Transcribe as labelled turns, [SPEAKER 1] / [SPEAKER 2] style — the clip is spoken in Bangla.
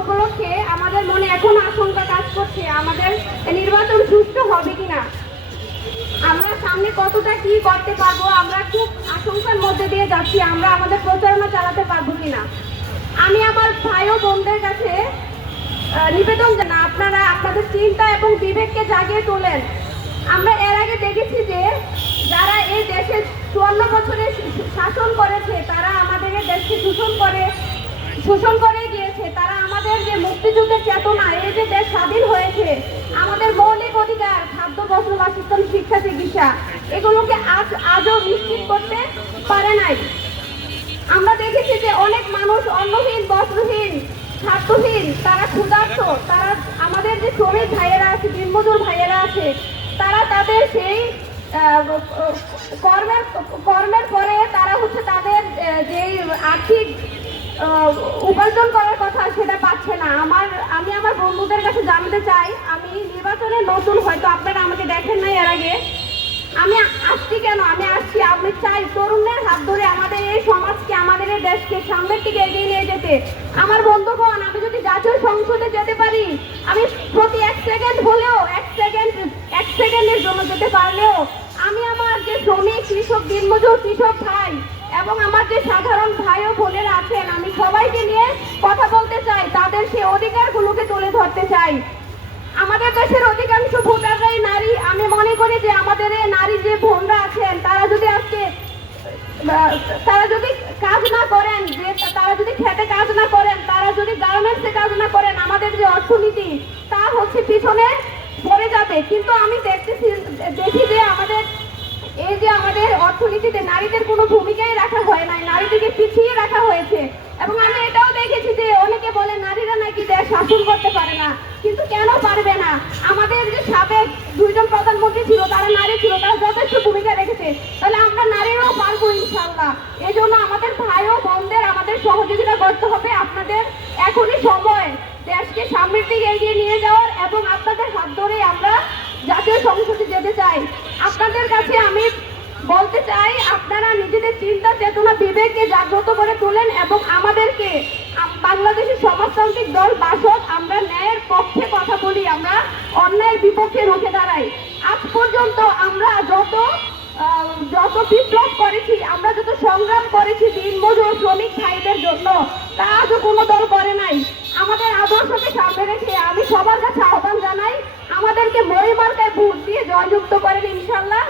[SPEAKER 1] উপলক্ষে আমাদের মনে এখন আশঙ্কা কাজ করছে, আমাদের নির্বাচন সুষ্ঠু হবে কিনা? আমরা সামনে কতটা কি করতে পারব, আমরা খুব আশঙ্কার মধ্যে দিয়ে যাচ্ছি, আমরা আমাদের প্রচারণা চালাতে পারব কিনা? আমি আমার ভাই ও বোনদের কাছে নিবেদন জানা, আপনারা আপনাদের চিন্তা এবং বিবেককে জাগিয়ে তোলেন। আমরা এর আগে দেখেছি যে, যারা এই দেশে চুয়ান্ন বছরে শাসন করেছে, তারা আমাদের দেশকে শোষণ করে শোষণ করে তারা আমাদের যে মুক্তিযুদ্ধের চেতনা, এই যে দেশ স্বাধীন হয়েছে, আমাদের মৌলিক অধিকার, খাদ্য, বস্ত্র বাসস্থান শিক্ষা, চিকিৎসা, এগুলোকে আজ, আজও নিশ্চিত করতে পারে নাই। আমরা দেখেছি যে অনেক মানুষ অন্নহীন, বস্ত্রহীন খাদ্যহীন তারা ক্ষুধার্ত, তারা আমাদের যে শ্রমিক ভাইয়েরা আছে, দিনমজুর ভাইয়েরা আছে, তারা তাদের সেই কর্মের কর্মের পরে তারা হচ্ছে তাদের যেই আর্থিক উপার্জন করার কথা সেটা পাচ্ছে না। আমার, আমি আমার বন্ধুদের কাছে জানতে চাই, আমি নির্বাচনে নতুন, হয়তো আপনারা আমাকে দেখেন নাই এর আগে। আমি আসছি কেন? আমি আসছি, আমি চাই তরুণদের হাত ধরে আমাদের এই সমাজকে, আমাদের এই দেশকে সামনের দিকে এগিয়ে নিয়ে যেতে। আমার বন্ধুগণ, আমি যদি জাতীয় সংসদে যেতে পারি, আমি প্রতি এক সেকেন্ড হলেও, এক সেকেন্ড, এক সেকেন্ডের জন্য যেতে পারলেও, আমি আমার যে শ্রমিক, কৃষক, দিনমজুর, কৃষক ভাই এবং আমার যে সাধারণ ভাই ও বোনেরা আছেন, আমি সবাইকে নিয়ে কথা বলতে চাই। তাদের সেই অধিকারগুলোকে তুলে ধরতে চাই। আমাদের দেশের অধিকাংশ ভোটাররাই নারী। আমি মনে করি যে আমাদের এই নারী যে বোনরা আছেন, তারা যদি আজকে তারা যদি কাজ না করেন, যে তারা যদি খেতে কাজ না করেন, তারা যদি গার্মেন্টসে কাজ না করেন, আমাদের যে অর্থনীতি, তা হচ্ছে পিছনে পড়ে যাবে। কিন্তু আমি দেখতেছি, দেখি যে আমাদের, এই যে আমাদের অর্থনীতিতে নারীদের কোনো ভূমিকাই রাখা হয় নাই নারীদেরকে পিছিয়ে রাখা হয়েছে এবং আমি এটাও দেখেছি যে অনেকে বলে নারীরা নাকি দেশ শাসন করতে পারে না। কিন্তু কেন পারবে না? আমাদের যে সাবেক দুইজন প্রধানমন্ত্রী ছিল, তারা নারী ছিল, তারা যথেষ্ট ভূমিকা রেখেছে। তাহলে আমরা নারীরাও পারব ইনশাল্লাহ এই জন্য আমাদের ভাই ও বোনদের আমাদের সহযোগিতা করতে হবে। আপনাদের এখনই সময়। দেশকে সামনের দিকে এগিয়ে নিয়ে যাওয়ার এবং আপনাদের হাত ধরে আমরা জাতীয় সংসদে যেতে চাই। আপনাদের কাছে আমি বলতে চাই, আপনারা নিজেদের চিন্তা, চেতনা, বিবেককে জাগ্রত করে তোলেন এবং আমাদেরকে সমাজতান্ত্রিক দল বাসদ, আমরা ন্যায়ের পক্ষে কথা বলি, আমরা অন্যায়ের বিপক্ষে রুখে দাঁড়াই। আজ পর্যন্ত আমরা যত যত বিপ্লব করেছি, আমরা যত সংগ্রাম করেছি দিনমজুর শ্রমিক ভাইদের জন্য, তা আজও কোনো দল করে নাই। আমাদের আদর্শকে সামনে রেখে আমি সবার কাছে আহ্বান জানাই, আমাদেরকে মরি মার্কায় ভোট দিয়ে জয়যুক্ত করেন ইনশাল্লাহ।